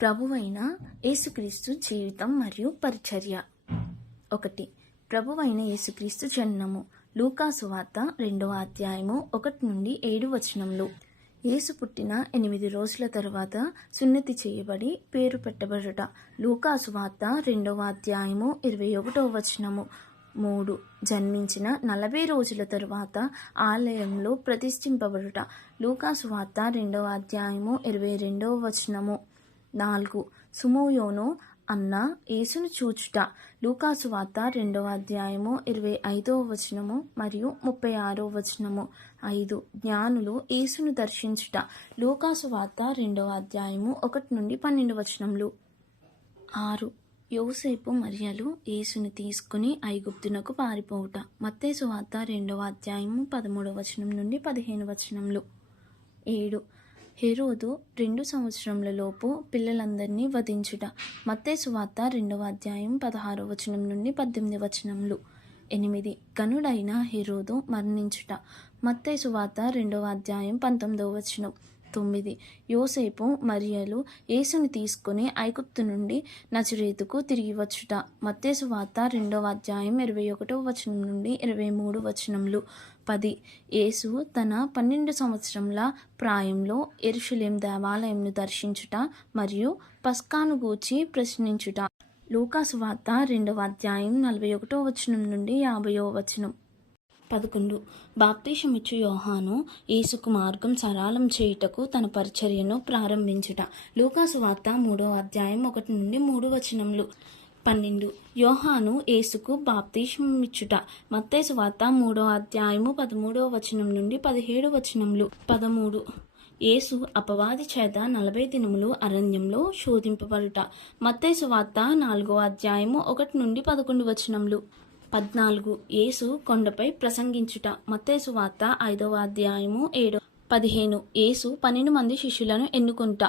ప్రభువైన యేసుక్రీస్తు జీవితం మరియు పరిచర్య. 1. ప్రభువైన యేసుక్రీస్తు జననము. లూకా సువార్త 2వ అధ్యాయము 1 నుండి 7 వచనములు. యేసు పుట్టిన 8 రోజుల తరువాత సున్నతి చేయబడి పేరు పెట్టబడుట. లూకా సువార్త 2వ అధ్యాయము 21వ వచనము. 3. జన్మించిన 40 రోజుల తరువాత ఆలయంలో ప్రతిష్ఠింపబడుట. లూకా సువార్త 2వ అధ్యాయము 22వ వచనము. 4. సుమోయోను అన్న యేసును చూచుట. లూకా సువార్త 2వ అధ్యాయము 25వ వచనము మరియు 36వ వచనము. 5. జ్ఞానులు యేసును దర్శించుట. లూకా సువార్త 2వ అధ్యాయము 1 నుండి 12 వచనములు. 6. యోసేపు మరియలు యేసుని తీసుకుని ఐగుప్తునకు పారిపోవుట. మత్తయి సువార్త 2వ అధ్యాయము 13వ వచనం నుండి 15 వచనములు. 7. హెరోదు 2 సంవత్సరముల లోపు పిల్లలందరినీ వధించుట. మత్తయి సువార్త 2వ అధ్యాయం 16వ వచనం నుండి 18 వచనములు. 8. గనుడైన హెరోదు మరణించుట. మత్తయి సువార్త 2వ అధ్యాయం 19వ వచనం. 9. యోసేపు మరియలు యేసుని తీసుకుని ఐగుప్తు నుండి నజరేతుకు తిరిగి వచ్చుట. మత్తయి సువార్త 2వ అధ్యాయం 21వ వచనం నుండి 23 వచనములు. 10. యేసు తన 12 సంవత్సరముల ప్రాయంలో యెరూషలేము దేవాలయంను దర్శించుట మరియు పస్కాను గూర్చి ప్రశ్నించుట. లూకా సువార్త 2వ అధ్యాయం 41వ వచనం నుండి 50వ వచనం. 11. బాప్తిసమిచ్చు యోహాను యేసుకు మార్గం సరళం చేయుటకు తన పరిచర్యను ప్రారంభించుట. లూకా సువార్త 3వ అధ్యాయం 1 నుండి 3 వచనములు. 12. యోహాను యేసుకు బాప్తిసమిచ్చుట. మత్తయి సువార్త 3వ అధ్యాయము 13వ వచనం నుండి 17 వచనములు. 13. యేసు అపవాది చేత 40 దినములు అరణ్యంలో శోధింపబడుట. మత్తయి సువార్త 4వ అధ్యాయము 1 నుండి 11 వచనములు. 14. యేసు కొండపై ప్రసంగించుట. మత్తయి సువార్త 5వ అధ్యాయము 7. 15. యేసు 12 మంది శిష్యులను ఎన్నుకుంట.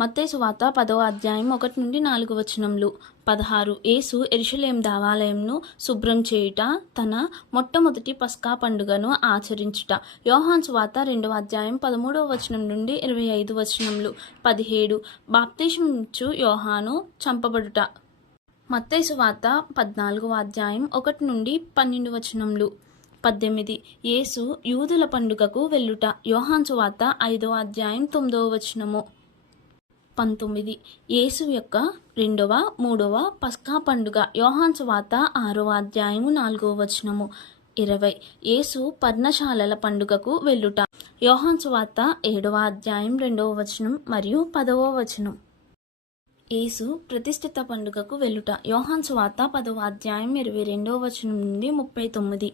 మత్తయి సువార్త 10వ అధ్యాయం 1 నుండి 4 వచనములు. 16. యేసు యెరూషలేము దేవాలయంను శుభ్రం చేయుట, తన మొట్టమొదటి పస్కా పండుగను ఆచరించుట. యోహాను సువార్త 2వ అధ్యాయం 13వ వచనం నుండి 25 వచనములు. 17. బాప్తిసమిచ్చు యోహాను చంపబడుట. మత్తయి సువార్త 14వ అధ్యాయం 1 నుండి 12 వచనములు. 18. యేసు యూదుల పండుగకు వెళ్ళుట. యోహాను సువార్త 5వ అధ్యాయం 9వ వచనము. 19. యేసు యొక్క 2వ 3వ పస్కా పండుగ. యోహాను సువార్త 6వ అధ్యాయము 4వ వచనము. 20. యేసు పర్ణశాలల పండుగకు వెళ్ళుట. యోహాను సువార్త 7వ అధ్యాయం 2వ వచనం మరియు 10వ వచనం. యేసు ప్రతిష్ఠిత పండుగకు వెళ్ళుట. యోహాను సువార్త 10వ అధ్యాయం 22వ వచనం నుండి 39.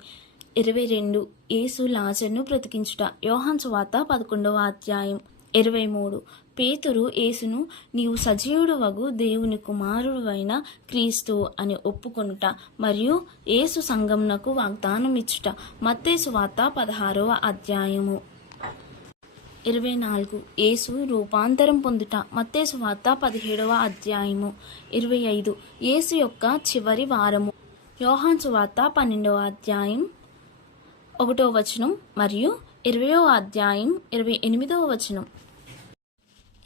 22. యేసు లాజరును బ్రతికించుట. యోహాను సువార్త 11వ అధ్యాయం. 23. పేతురు యేసును నీవు సజీవుడవగు దేవుని కుమారుడవైన క్రీస్తు అని ఒప్పుకొనుట మరియు యేసు సంఘమునకు వాగ్దానం ఇచ్చుట. మత్తయి సువార్త 16వ అధ్యాయము. 24. యేసు రూపాంతరం పొందుట. మత్తయి సువార్త 17వ అధ్యాయము. 25. యేసు యొక్క చివరి వారము. యోహాను సువార్త 12వ అధ్యాయం 1వ వచనం మరియు 20వ అధ్యాయం 28వ వచనం.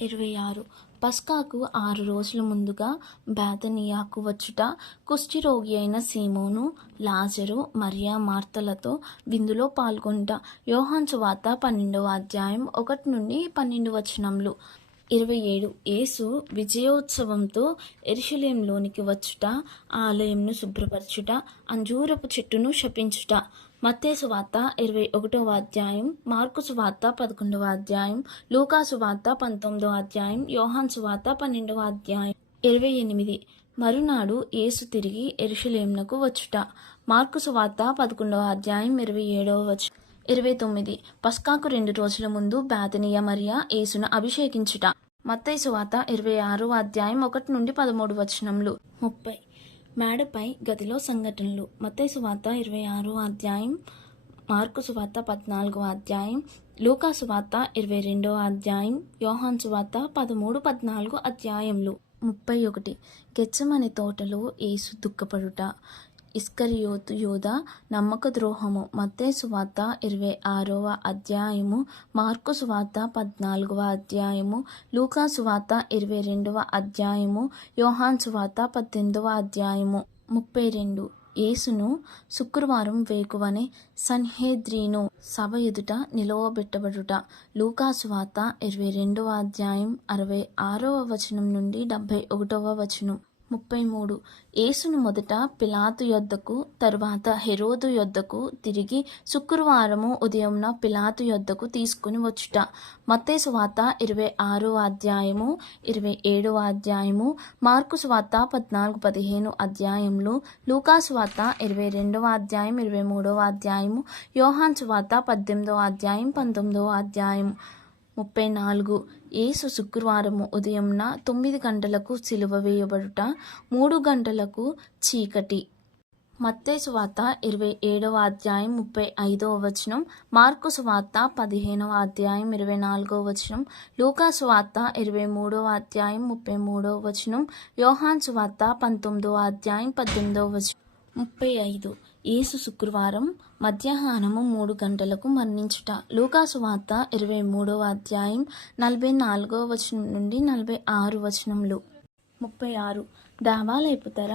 26. పస్కాకు 6 రోజుల ముందుగా బేతనియాకు వచ్చుట. కుష్ఠరోగి అయిన సీమోను, లాజరు, మరియా మార్తలతో విందులో పాల్గొనుట. యోహాను సువార్త 12వ అధ్యాయం 1 నుండి 12 వచనములు. 27. యేసు విజయోత్సవంతో యెరూషలేములోనికి వచ్చుట, ఆలయంను శుభ్రపరచుట, అంజూరపు చెట్టును శపించుట. మత్తయి సువార్త 21వ అధ్యాయం, మార్కు సువార్త 11వ అధ్యాయం, లూకా సువార్త 19వ అధ్యాయం, యోహాను సువార్త 12వ అధ్యాయం. 28. మరునాడు యేసు తిరిగి యెరూషలేమునకు వచ్చుట. మార్కు సువార్త 11వ అధ్యాయం 27వ వచనం. 29. పస్కాకు 2 రోజుల ముందు బేతనియ మరియ యేసును అభిషేకించుట. మత్తయి సువార్త 26వ అధ్యాయం 1 నుండి 13 వచనములు. 30. మేడపై గదిలో సంఘటనలు. మత్తయి సువార్త 26వ అధ్యాయం, మార్కు సువార్త 14వ అధ్యాయం, లూకా సువార్త 22వ అధ్యాయం, యోహాను సువార్త 13, 14 అధ్యాయములు. 31. గెత్సెమనే తోటలో యేసు దుఃఖపడుట. ఇస్కరియోతు యూద నమ్మక ద్రోహము. మత్తయి సువార్త 26వ అధ్యాయము, మార్కు సువార్త 14వ అధ్యాయము, లూకా సువార్త 22వ అధ్యాయము, యోహాను సువార్త 18వ అధ్యాయము. 32 యేసును శుక్రవారం వేకువనే సన్హెద్రీను సభ ఎదుట నిలువబెట్టబడుట. లూకా సువార్త 22వ అధ్యాయం 66వ వచనం నుండి 71వ వచనం. 33 యేసును మొదట పిలాతు యొద్దకు, తరువాత హెరోదు యొద్దకు తిరిగి శుక్రవారము ఉదయమున పిలాతు యొద్దకు తీసుకుని వచ్చుట. మత్తయి సువార్త 26వ అధ్యాయము, 27వ అధ్యాయము, మార్కు సువార్త 14-15 అధ్యాయములు, లూకా సువార్త 22వ అధ్యాయం, 23వ అధ్యాయము, యోహాను సువార్త 18వ అధ్యాయం, 19వ అధ్యాయము. 34 యేసు శుక్రవారము ఉదయంన 9 గంటలకు సిలువ వేయబడుట, 3 గంటలకు చీకటి. మత్తయి సువార్త 27వ అధ్యాయం 35వ వచనం, మార్కు సువార్త 15వ అధ్యాయం 24వ వచనం, లూకా సువార్త 23వ అధ్యాయం 33వ వచనం, యోహాను సువార్త 19వ అధ్యాయం 18వ వచనం. 35 యేసు శుక్రవారం మధ్యాహ్నము 3 గంటలకు మరణించుట. లూకా సువార్త 23వ అధ్యాయం 44వ వచనం నుండి 46 వచనములు. 36 డాబాలైపు తెర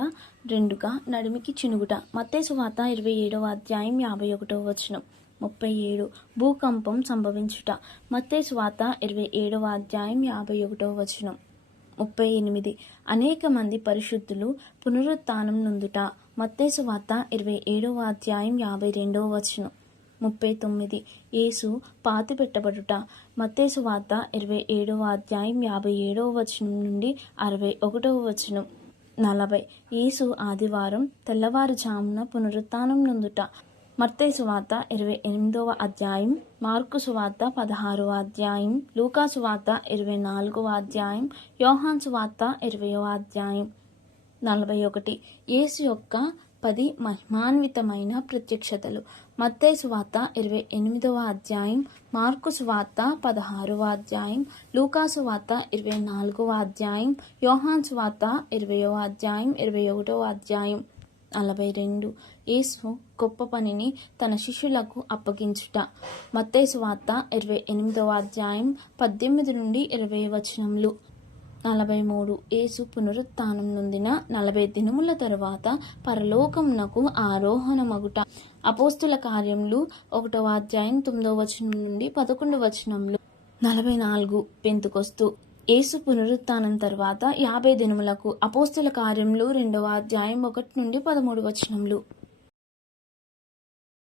రెండుగా నడిమికి చినుగుట. మత్తయి సువార్త 27వ అధ్యాయం 51వ వచనం. 37 భూకంపం సంభవించుట. మత్తయి సువార్త 27వ అధ్యాయం 51వ వచనం. 38 అనేక మంది పరిశుద్ధులు పునరుత్థానం నొందుట. మత్తయి సువార్త 27వ అధ్యాయం 52వ వచనం. 39 యేసు పాతిపెట్టబడుట. మత్తయి సువార్త 27వ అధ్యాయం 57వ వచనం నుండి 61వ వచనం. 40 యేసు ఆదివారం తెల్లవారుజామున పునరుత్థానం నొందుట. మత్తయి సువార్త 28వ అధ్యాయం, మార్కు సువార్త 16వ అధ్యాయం, లూకా సువార్త 24వ అధ్యాయం, యోహాను సువార్త 20వ అధ్యాయం. 41 యేసు యొక్క 10 మహిమాన్వితమైన ప్రత్యక్షతలు. మత్తయి సువార్త 28వ అధ్యాయం, మార్కు సువార్త 16వ అధ్యాయం, లూకా సువార్త 24వ అధ్యాయం, యోహాను సువార్త 20వ అధ్యాయం, 21వ అధ్యాయం. 42 యేసు గొప్ప పనిని తన శిష్యులకు అప్పగించుట. మత్తయి సువార్త 28వ అధ్యాయం 18 నుండి 20 వచనములు. 43 యేసు పునరుత్థానం నొందిన 40 దినముల తరువాత పరలోకమునకు ఆరోహణమగుట. అపోస్తుల కార్యములు 1వ అధ్యాయం 9వ వచనం నుండి 11 వచనములు. 44 పెంతెకొస్తు యేసు పునరుత్థానం తర్వాత 50 దినములకు. అపోస్తుల కార్యములు 2వ అధ్యాయం 1 నుండి 13 వచనములు.